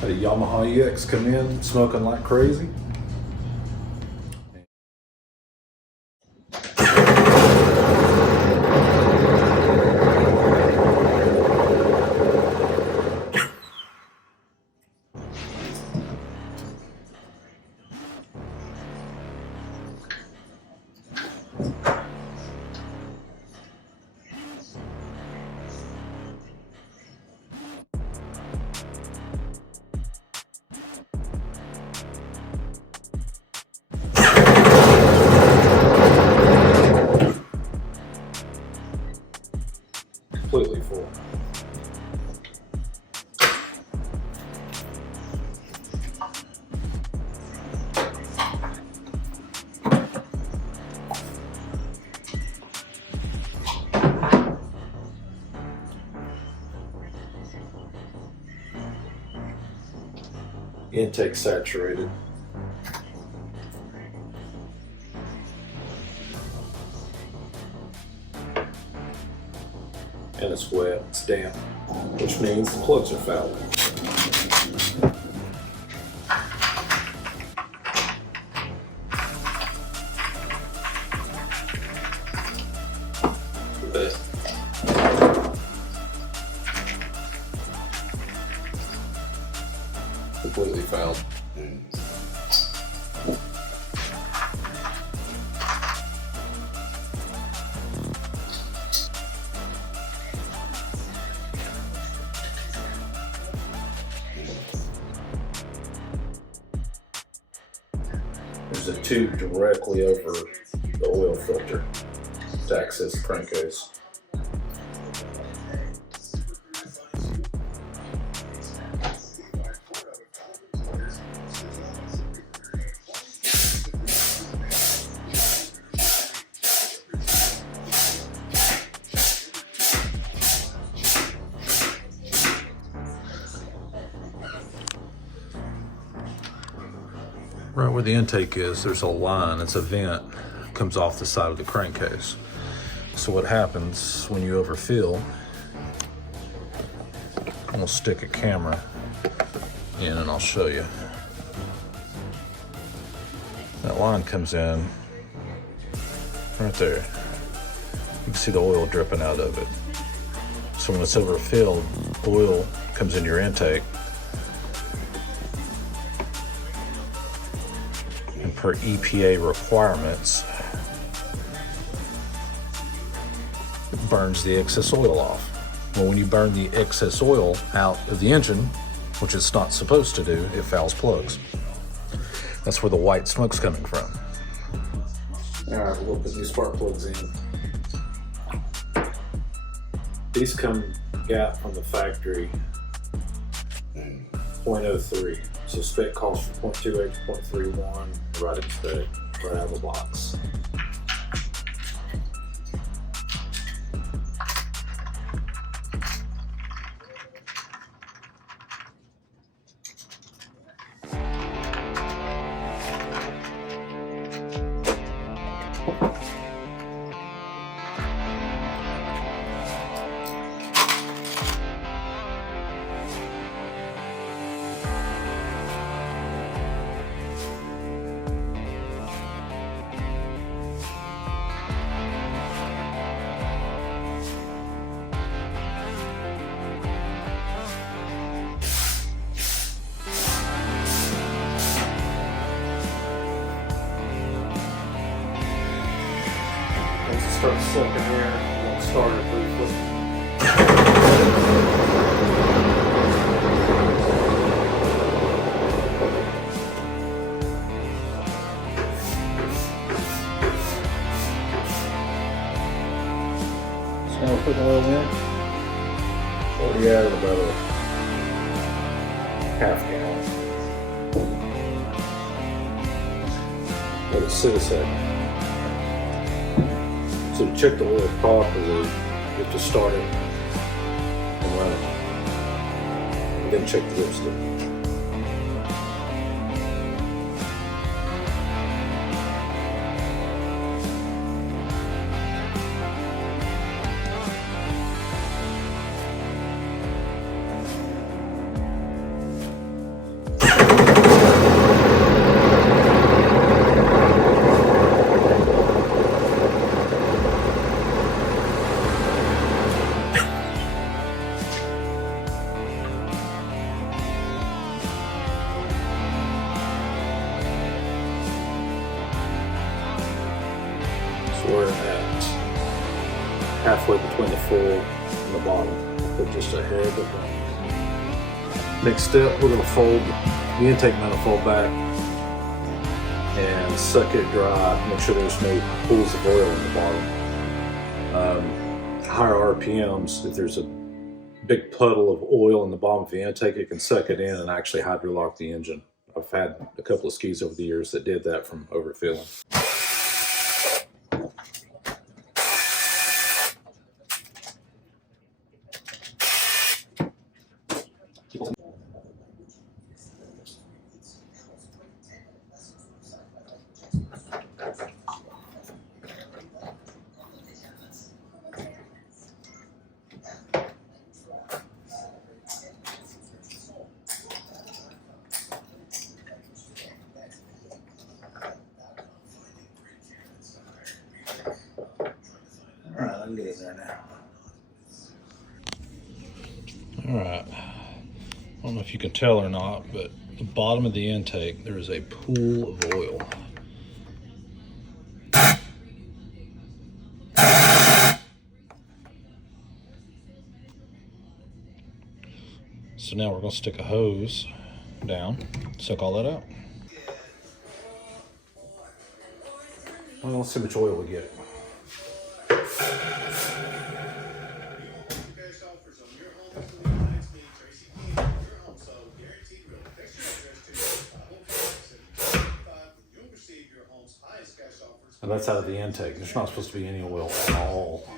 Had a Yamaha EX come in smoking like crazy. Completely full. Intake saturated. And it's wet, it's damp, which means the plugs are foul. Completely foul. There's a tube directly over the oil filter to access the crankcase. Right where the intake is, there's a line, it's a vent, comes off the side of the crankcase. So what happens when you overfill, I'm gonna stick a camera in and I'll show you. That line comes in right there. You can see the oil dripping out of it. So when it's overfilled, oil comes into your intake. And per EPA requirements, it burns the excess oil off. Well, when you burn the excess oil out of the engine, which it's not supposed to do, it fouls plugs. That's where the white smoke's coming from. All right, we'll put these spark plugs in. These come gap from the factory 0.03. So spec calls for 0.28 to 0.31, right in spec, right out of the box. Once it starts sucking air, we'll start it briefly. So now we're putting oil in. Already added about a half gallon. Let it sit a second. So to check the oil properly, you have to start it and run it. And then check the dipstick. halfway between the full and the bottom, but just a hair bit down. Next step, we're going to fold the intake manifold back and suck it dry. Make sure there's no pools of oil in the bottom. Higher RPMs, if there's a big puddle of oil in the bottom of the intake, it can suck it in and actually hydrolock the engine. I've had a couple of skis over the years that did that from overfilling. Alright, I'm getting there now. Alright, I don't know if you can tell or not, but at the bottom of the intake there is a pool of oil. So now we're going to stick a hose down, suck all that out. Well, let's see how much oil we get. And that's out of the intake. There's not supposed to be any oil at all.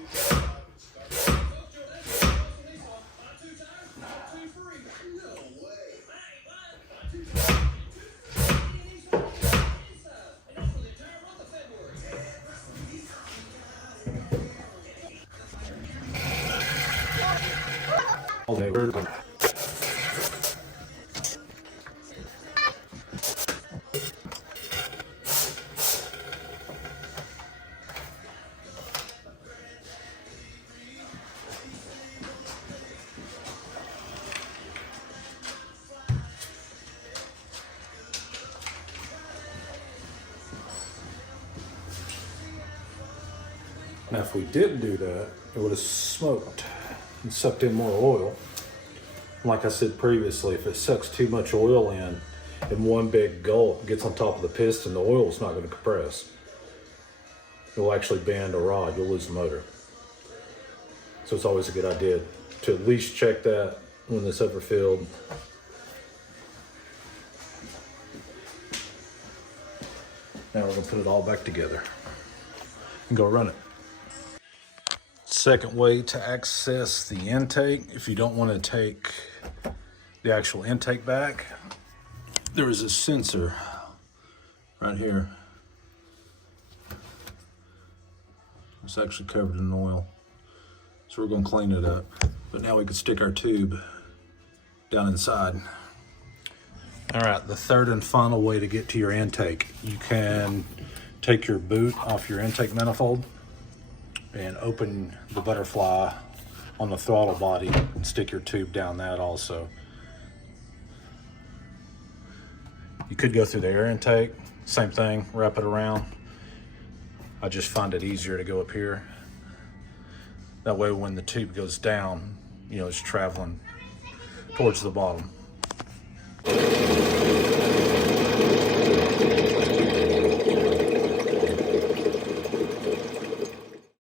Now, if we didn't do that, it would have smoked and sucked in more oil. Like I said previously, if it sucks too much oil in one big gulp, gets on top of the piston, the oil is not going to compress. It will actually bend a rod. You'll lose the motor. So it's always a good idea to at least check that when it's overfilled. Now we're going to put it all back together and go run it. Second way to access the intake, if you don't want to take the actual intake back, there is a sensor right here. It's actually covered in oil, so we're going to clean it up. But now we can stick our tube down inside. All right, the third and final way to get to your intake, you can take your boot off your intake manifold and open the butterfly on the throttle body and stick your tube down that also. You could go through the air intake, same thing, wrap it around. I just find it easier to go up here. That way when the tube goes down, you know, it's traveling towards the bottom.